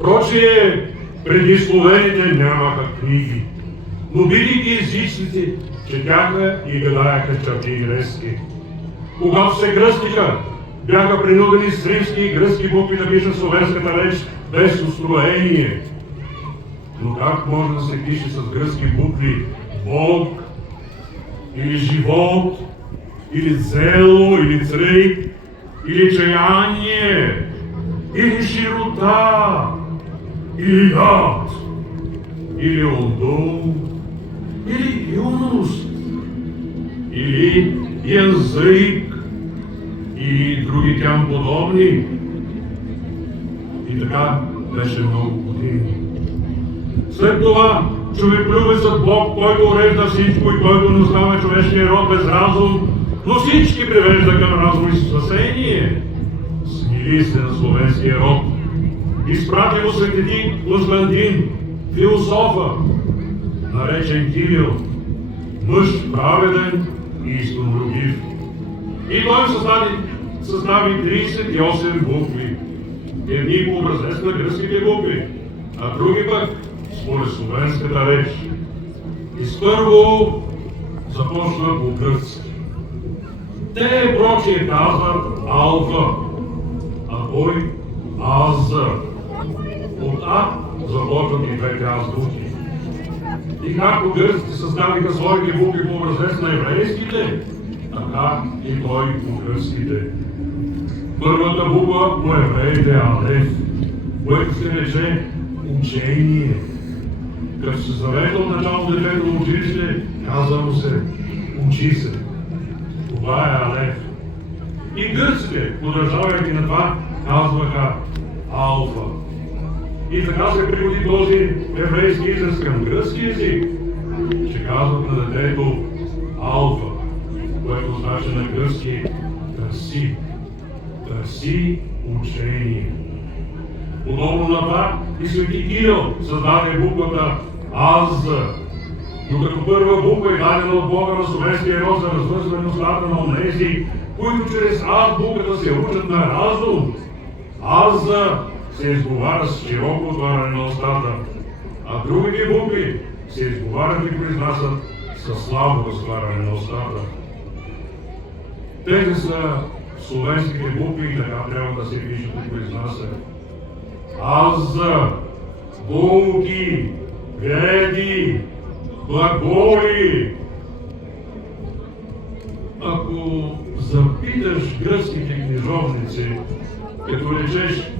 Прочие, преди словените нямаха книги, но бидейки езичници, четяха и гадаеха черти и гръцки. Когато се кръстиха, бяха принудени с римски и гръцки букви да пишат словенската реч без устроение. Но как може да се пише с гръцки букви Бог, или живот, или зело, или црейк, или чаяние, или широта, или яд, или ондом, или юност, или язик и други тям подобни. И така беше много години. След това човеколюбецът Бог, който урежда всичко и който не оставя човешкия род без разум, но всички привежда към разум и спасение, смили се на словенския род. Изпрати му свети Константин, философа, наречен Кирил, мъж праведен и истинолюбив. И той състави 38 букви, едни по образец на гръцките букви, а други пък според словенската реч. И първо започна по гръцки. Те прочие казват алфа, а той аза. От А започват и двете азбуки. И както гръците съставиха своите букви по образец на еврейските, така и той по гръцките. Първата буква по евреите е Алеф, което се рече учение. Като се завежда от началото детето на училище, казва му се учи се. Това е Алеф. И гърците, продължавайки на това, казваха Алфа. И така се пригоди този еврейски израз към гръцки език, че казват на детето Алфа, което значи на гръцки търси. Търси учение. Подобно на това и свети Кирил създаде буквата Аз. Докато първа буква е дадена от Бога на словенския род за развързване устата на онези, които чрез азбуката се учат на разум. Аз се изговаря с широко отваряне на устата, а другите букви се изговарят и произнасят с слабо разтваряне на устата. Тези са словенските букви и така трябва да се пишат и произнасят. Аз, болки, греди, благои. Ако запиташ гръцките книжовници, като речеш,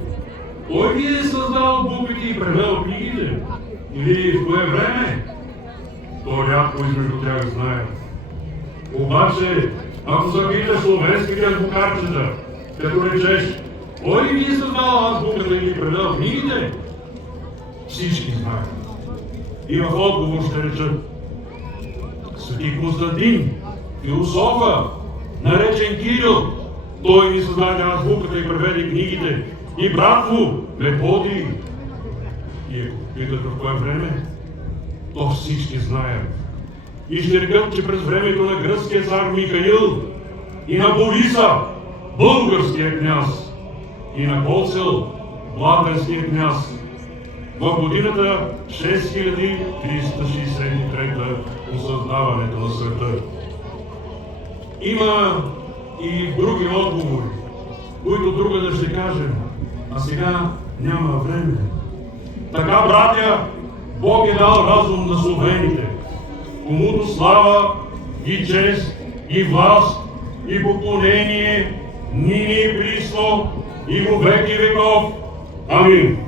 кой ги е създал буквите и превел книгите? Или в кое време? То рядко измежду тях знае. Обаче, ако запиташ словенските адвокатчета, като речеш, кой ги е създал азбуката и ги превел книгите? Всички знаят. И в отговор ще речат, свети Константин, философа, наречен Кирил, той ни създаде азбуката и преведе книгите, и брат му Методий. И ако питат в кое време, то всички знаят. И ще рекат, че през времето на гръцкия цар Михаил и на Бориса, българския княз, и на Коцел, Блатенския княз, в годината 6363 по създаването на света. Има и други отговори, които другаде ще кажем, а сега няма време. Така, братя, Бог е дал разум на словените, комуто слава и чест, и власт, и поклонение, нине и присно, и во веки веков. Амин.